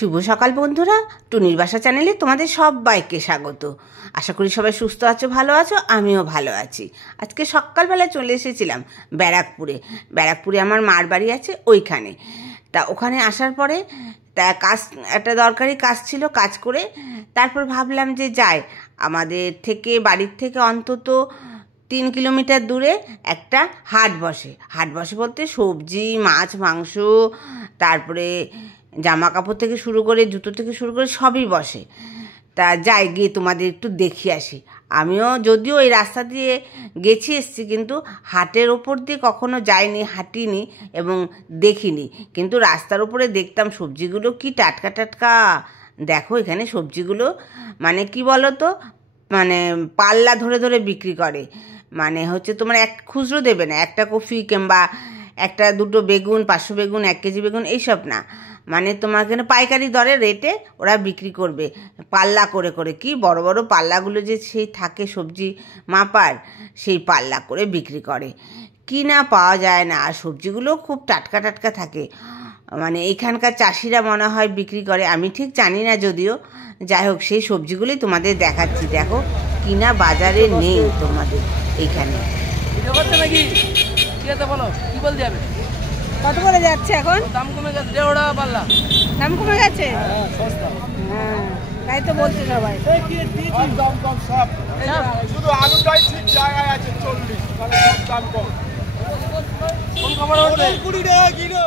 শুভ সকাল বন্ধুরা, টুনির বাসা চ্যানেলে তোমাদের সবাইকে স্বাগত। আশা করি সবাই সুস্থ আছো, ভালো আছো। আমিও ভালো আছি। আজকে সকালবেলা চলে এসেছিলাম ব্যারাকপুরে আমার মার বাড়ি আছে ওইখানে। তা ওখানে আসার পরে তা একটা দরকারি কাজ ছিল, কাজ করে তারপর ভাবলাম যে যাই, আমাদের থেকে বাড়ির থেকে অন্তত 3 কিলোমিটার দূরে একটা হাট বসে বলতে সবজি, মাছ, মাংস, তারপরে জামা কাপড় থেকে শুরু করে জুতো থেকে শুরু করে সবই বসে। তা যাই, গিয়ে তোমাদের একটু দেখিয়ে আসি। আমিও যদিও এই রাস্তা দিয়ে এসছি, কিন্তু হাটের ওপর দিয়ে কখনো যাইনি, হাঁটিনি এবং দেখিনি। কিন্তু রাস্তার উপরে দেখতাম সবজিগুলো কি টাটকা টাটকা। দেখো এখানে সবজিগুলো মানে কি বলো তো, মানে পাল্লা ধরে ধরে বিক্রি করে। মানে হচ্ছে তোমার এক খুচরো দেবে না, একটা কফি কিংবা একটা দুটো বেগুন, 500 বেগুন, 1 কেজি বেগুন, এইসব না। মানে তোমার এখানে পাইকারি দরে রেটে ওরা বিক্রি করবে, পাল্লা করে করে। কি বড় বড় পাল্লাগুলো যে সেই থাকে সবজি মাপার, সেই পাল্লা করে বিক্রি করে। কি না পাওয়া যায় না। আর সবজিগুলো খুব টাটকা টাটকা থাকে। মানে এইখানকার চাষিরা মনে হয় বিক্রি করে, আমি ঠিক জানি না যদিও। যাই হোক, সেই সবজিগুলোই তোমাদের দেখাচ্ছি। দেখো কিনা বাজারে নেই তোমাদের এইখানে। কত করে যাচ্ছে এখন? দাম কমে গেছে, 1.5 টাকা পাল্লা। দাম কমে গেছে? হ্যাঁ, তাই তো বলছে সবাই। দাম কম সব, শুধু আলুটাই ঠিক জায়গায় আছে 40, মানে সব দাম কম। কোন খবর হচ্ছে? 20 টাকা কিলো।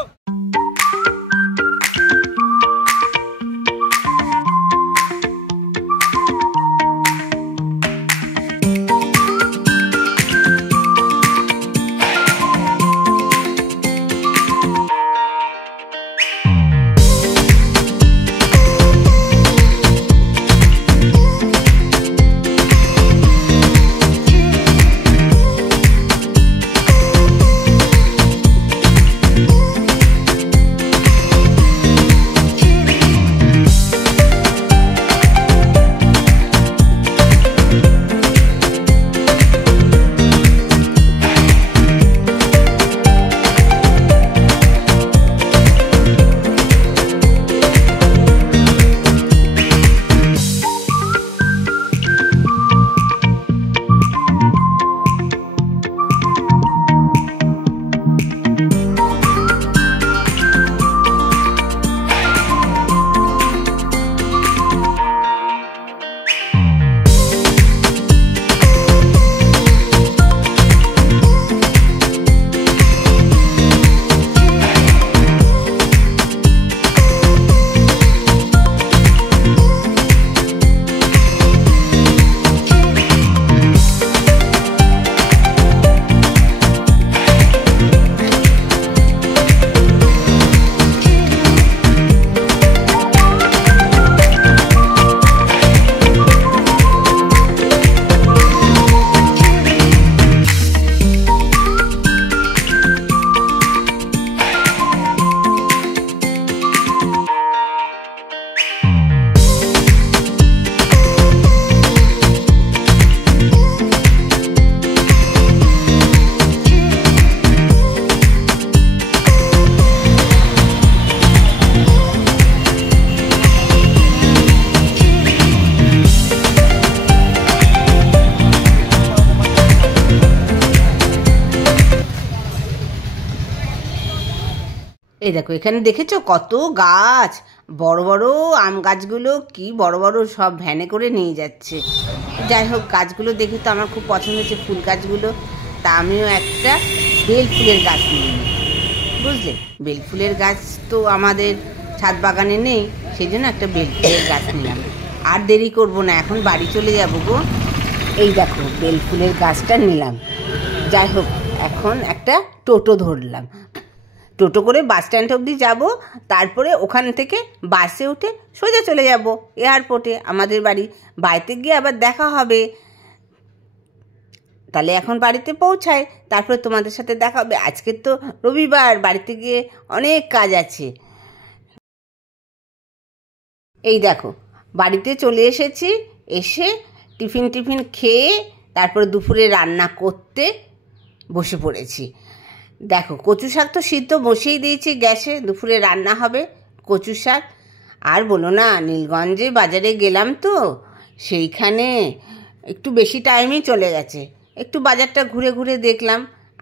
এই দেখো এখানে দেখেছো কত গাছ, বড় বড় আম গাছগুলো কি বড় বড়, সব ভ্যানে করে নিয়ে যাচ্ছে। যাই হোক, গাছগুলো দেখে তো আমার খুব পছন্দ হয়েছে, ফুল গাছগুলো। তা আমিও একটা বেল ফুলের গাছ নিয়ে নিই, বুঝলে। বেল ফুলের গাছ তো আমাদের ছাদ বাগানে নেই, সেই জন্য একটা বেল ফুলের গাছ নিলাম। আর দেরি করব না, এখন বাড়ি চলে যাবো গো। এই দেখো বেল ফুলের গাছটা নিলাম। যাই হোক, এখন একটা টোটো ধরলাম, টোটো করে বাস স্ট্যান্ড অবধি যাব, তারপরে ওখান থেকে বাসে উঠে সোজা চলে যাব এয়ারপোর্টে আমাদের বাড়ি। বাড়িতে গিয়ে আবার দেখা হবে। তাহলে এখন বাড়িতে পৌঁছাই, তারপরে তোমাদের সাথে দেখা হবে। আজকে তো রবিবার, বাড়িতে গিয়ে অনেক কাজ আছে। এই দেখো বাড়িতে চলে এসেছি, এসে টিফিন খেয়ে তারপরে দুপুরে রান্না করতে বসে পড়েছি। দেখো কচু শাক তো সিদ্ধ বসিয়ে দিয়েছি গ্যাসে, দুপুরে রান্না হবে কচু শাক। আর বলো না, নীলগঞ্জে বাজারে গেলাম তো, সেইখানে একটু বেশি টাইমই চলে গেছে। একটু বাজারটা ঘুরে ঘুরে দেখলাম,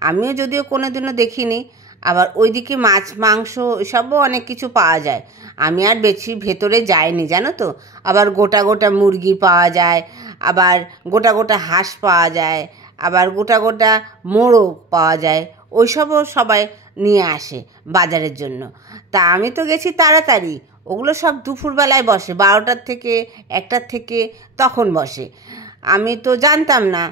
আমিও যদিও কোনোদিনও দেখিনি। আবার ওইদিকে মাছ মাংস এসবও অনেক কিছু পাওয়া যায়, আমি আর বেশি ভেতরে যাইনি জানো তো। আবার গোটা গোটা মুরগি পাওয়া যায়, আবার গোটা গোটা হাঁস পাওয়া যায়, আবার গোটা গোটা মোরগ পাওয়া যায়, ওইসবও সবাই নিয়ে আসে বাজারের জন্য। তা আমি তো গেছি তাড়াতাড়ি, ওগুলো সব দুপুরবেলায় বসে, 12টার থেকে 1টার থেকে তখন বসে। আমি তো জানতাম না,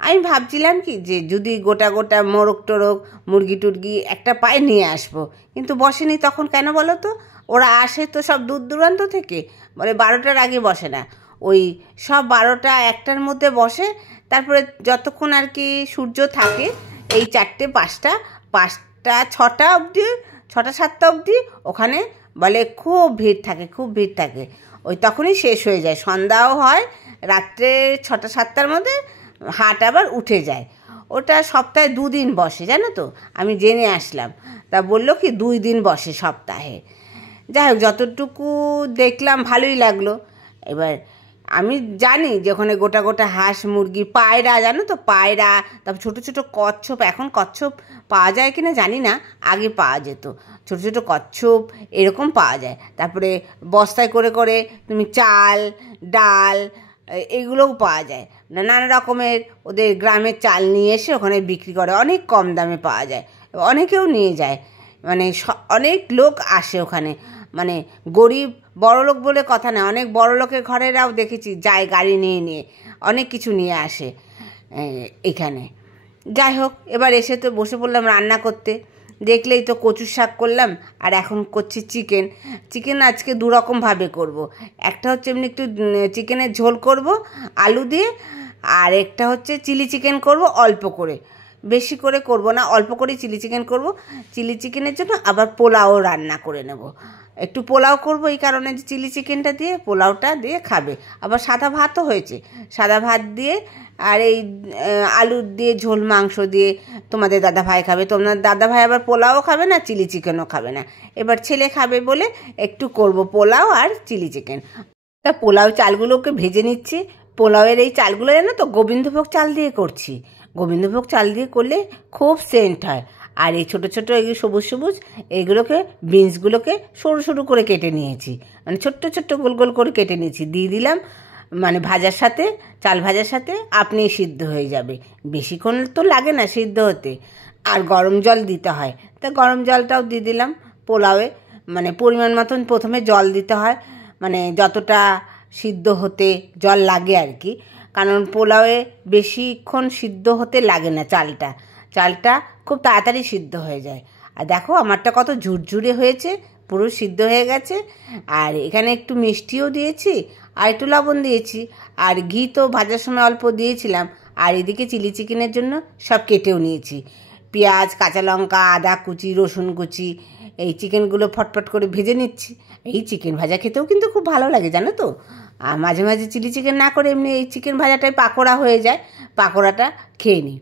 আমি ভাবছিলাম কি যে যদি গোটা গোটা মোরগ টোরগ মুরগি টুরগি একটা পায়ে নিয়ে আসবো, কিন্তু বসেনি তখন। কেন বলো তো? ওরা আসে তো সব দূর দূরান্ত থেকে, বলে 12টার আগে বসে না, ওই সব 12টা 1টার মধ্যে বসে। তারপরে যতক্ষণ আর কি সূর্য থাকে, এই 4টে 5টা 6টা অবধি, 6টা 7টা অবধি ওখানে বলে খুব ভিড় থাকে, খুব ভিড় থাকে। ওই তখনই শেষ হয়ে যায়, সন্ধ্যাও হয়, রাত্রে 6টা 7টার মধ্যে হাট আবার উঠে যায়। ওটা সপ্তাহে 2 দিন বসে জানো তো, আমি জেনে আসলাম। তা বললো কি 2 দিন বসে সপ্তাহে। যাই হোক, যতটুকু দেখলাম ভালোই লাগলো। এবার আমি জানি যে ওখানে গোটা গোটা হাঁস মুরগি, পায়রা জানো তো, পায়রা, তারপর ছোটো ছোটো কচ্ছপ, এখন কচ্ছপ পাওয়া যায় কিনা জানি না, আগে পাওয়া যেত, ছোটো ছোটো কচ্ছপ এরকম পাওয়া যায়। তারপরে বস্তায় করে করে তুমি চাল ডাল এইগুলোও পাওয়া যায়, নানা রকমের ওদের গ্রামের চাল নিয়ে এসে ওখানে বিক্রি করে, অনেক কম দামে পাওয়া যায়, অনেকেও নিয়ে যায়। মানে অনেক লোক আসে ওখানে, মানে গরিব বড়লোক বলে কথা না, অনেক বড়লোকের ঘরেরাও দেখেছি যায় গাড়ি নিয়ে নিয়ে অনেক কিছু নিয়ে আসে এখানে। যাই হোক, এবার এসে তো বসে পড়লাম রান্না করতে। দেখলেই তো কচুর শাক করলাম, আর এখন করছি চিকেন। চিকেন আজকে 2 রকমভাবে করব। একটা হচ্ছে এমনি একটু চিকেনের ঝোল করব আলু দিয়ে, আর একটা হচ্ছে চিলি চিকেন করব অল্প করে, বেশি করে করব না, অল্প করে চিলি চিকেন করব। চিলি চিকেনের জন্য আবার পোলাও রান্না করে নেব, একটু পোলাও করব এই কারণে যে চিলি চিকেনটা দিয়ে পোলাওটা দিয়ে খাবে। আবার সাদা ভাতও হয়েছে, সাদা ভাত দিয়ে আর এই আলু দিয়ে ঝোল মাংস দিয়ে তোমাদের দাদাভাই খাবে। তোমার দাদাভাই আবার পোলাও খাবে না, চিলি চিকেনও খাবে না। এবার ছেলে খাবে বলে একটু করব পোলাও আর চিলি চিকেন। তা পোলাও চালগুলোকে ভেজে নিচ্ছি। পোলাওয়ের এই চালগুলো জানো তো গোবিন্দভোগ চাল দিয়ে করছি, গোবিন্দভোগ চাল দিয়ে করলে খুব সেন্ট হয়। আর এই ছোটো ছোটো এগুলো সবুজ সবুজ এইগুলোকে বিনসগুলোকে সরু সরু করে কেটে নিয়েছি, মানে ছোট্ট ছোট্ট গোল গোল করে কেটে নিয়েছি, দিয়ে দিলাম, মানে ভাজার সাথে, চাল ভাজার সাথে আপনি সিদ্ধ হয়ে যাবে, বেশিক্ষণ তো লাগে না সিদ্ধ হতে। আর গরম জল দিতে হয়, তা গরম জলটাও দিয়ে দিলাম পোলাওয়ে, মানে পরিমাণ মতন প্রথমে জল দিতে হয়, মানে যতটা সিদ্ধ হতে জল লাগে আর কি, কারণ পোলাওয়ে বেশিক্ষণ সিদ্ধ হতে লাগে না, চালটা খুব তাড়াতাড়ি সিদ্ধ হয়ে যায়। আর দেখো আমারটা কত ঝুরঝুরে হয়েছে, পুরো সিদ্ধ হয়ে গেছে। আর এখানে একটু মিষ্টিও দিয়েছি, আর একটু লবণ দিয়েছি, আর ঘি তো ভাজার সময় অল্প দিয়েছিলাম। আর এদিকে চিলি চিকেনের জন্য সব কেটেও নিয়েছি, পেঁয়াজ কাঁচা লঙ্কা আদা কুচি রসুন কুচি, এই চিকেনগুলো ফটফট করে ভেজে নিচ্ছি। এই চিকেন ভাজা খেতেও কিন্তু খুব ভালো লাগে জানো তো। আর মাঝে মাঝে চিলি চিকেন না করে এমনি এই চিকেন ভাজাটাই পাকোড়া হয়ে যায়, পাকোড়াটা খেয়ে নিই।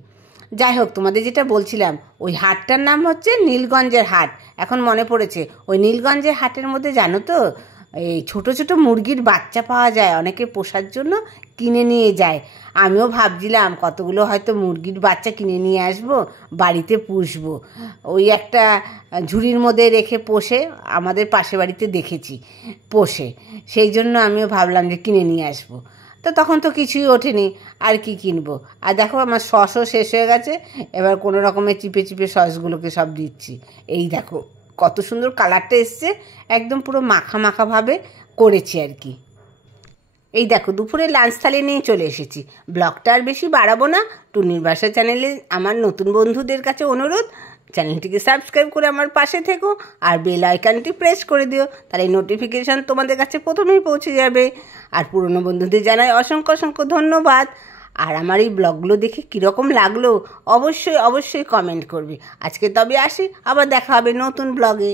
যাই হোক, তোমাদের যেটা বলছিলাম, ওই হাটটার নাম হচ্ছে নীলগঞ্জের হাট। এখন মনে পড়েছে, ওই নীলগঞ্জের হাটের মধ্যে জানো তো এই ছোট ছোট মুরগির বাচ্চা পাওয়া যায়, অনেকে পোষার জন্য কিনে নিয়ে যায়। আমিও ভাবছিলাম কতগুলো হয়তো মুরগির বাচ্চা কিনে নিয়ে আসবো, বাড়িতে পুষবো। ওই একটা ঝুড়ির মধ্যে রেখে পোষে, আমাদের পাশে বাড়িতে দেখেছি পোষে, সেই জন্য আমিও ভাবলাম যে কিনে নিয়ে আসবো। তো তখন তো কিছুই ওঠেনি, আর কি কিনবো। আর দেখো আমার সসও শেষ হয়ে গেছে, এবার কোনো রকমে চিপে চিপে সসগুলোকে সব দিচ্ছি। এই দেখো কত সুন্দর কালারটা এসছে, একদম পুরো মাখা মাখাভাবে করেছি আর কি। এই দেখো দুপুরে লাঞ্চ থালি নিয়ে চলে এসেছি। ব্লগটা আর বেশি বাড়াবো না। টুনির বাসা চ্যানেলে আমার নতুন বন্ধুদের কাছে অনুরোধ, চ্যানেলটিকে সাবস্ক্রাইব করে আমার পাশে থেকো, আর বেল আইকনটি প্রেস করে দিও, তাহলে নোটিফিকেশান তোমাদের কাছে প্রথমেই পৌঁছে যাবে। আর পুরনো বন্ধুদের জানাই অসংখ্য অসংখ্য ধন্যবাদ। আর আমার এই ব্লগগুলো দেখে কীরকম লাগলো অবশ্যই অবশ্যই কমেন্ট করবে। আজকে তবে আসি, আবার দেখা হবে নতুন ব্লগে।